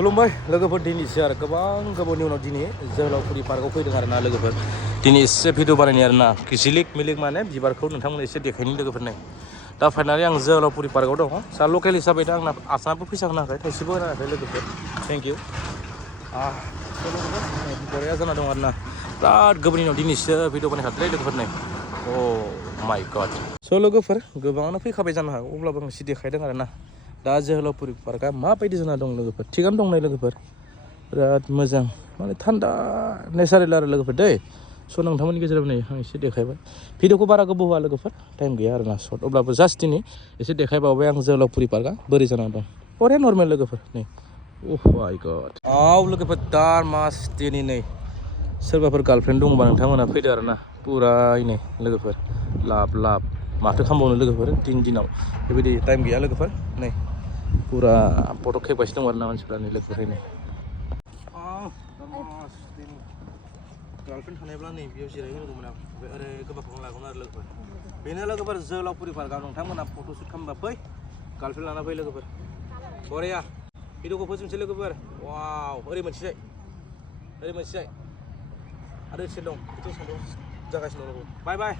खुलुमबाय लोगोफोर दिनैसो आरो गोबां गोबावनि उनाव दिनै जोहोलावफुरि पार्कआव फैदों आरो ना लोगोफोर दिनै एसे भिडिअ बानायनाय आरो ना झिलिक मिलिक माने बिबारखौ नोंथांमोन एसे देखायनि लोगोफोरनो दा फाइनालि आं जोहोलावफुरि पार्कआव दङ सा लकेल हिसाबै दा आंना आसामाबो फैसा होनाखै थाइसेबो होनाखै लोगोफोर थेंक इउ बरिया जाना दं आरो ना बिराद गोबावनि उनाव दिनैसो भिडिअ बानायखादोंलै लोगोफोरनो अ माय गड स' लोगोफोर गोबाङानो फैखाबाय जानो हागौ अब्लाबो आं एसे देखायदों आरो ना दा जोहोलावफुरि पार्कआ माबायदि जाना दं लोगोफोर थिगानो दं नै लोगोफोर बिराद मोजां माने थान्दा नेचारेल आरो लोगोफोर दै स' नोंथांमोननि गेजेराव नै आं एसे देखायबाय भिडिअखौ बारा गोबाव होआ लोगोफोर टाइम गैया आरो ना सर्ट अब्लाबो जास्ट दिनै एसे देखायबावबाय आं जोहोलावफुरि पार्कआ बोरै जानानै दं बरिया नर्मेल लोगोफोर नै अह माय गड लोगोफोर दार मास दिनै नै सोरबाफोर गार्लफ्रेन्ड दङबा नोंथांमोना फैदो आरो ना पुरायैनो लोगोफोर लाब लाब माथो खालामबावनो लोगोफोर दिनाव बेबायदि टाइम गैया लोगोफोर नै पुरा फट' खेबगासिनो दं आरो ना मानसिफ्रा नै लोगोफोर गार्लफ्रेन्ड थानायब्ला नै बेयाव जिरायहोगौमोन आं ओमफ्राय ओरै गोबाखौनो लागौमोन आरो लोगोफोर बेनो लोगोफोर जोहोलावफुरि पार्कआव नोंथांमोना फट'शुट खालामबा फै गार्लफ्रेन्ड लाना फै लोगोफोर बरिया भिडिअखौ फोजोबनोसै लोगोफोर वाव ओरै मोनसे आरो एसे दं जागासिनो दं बाय बाय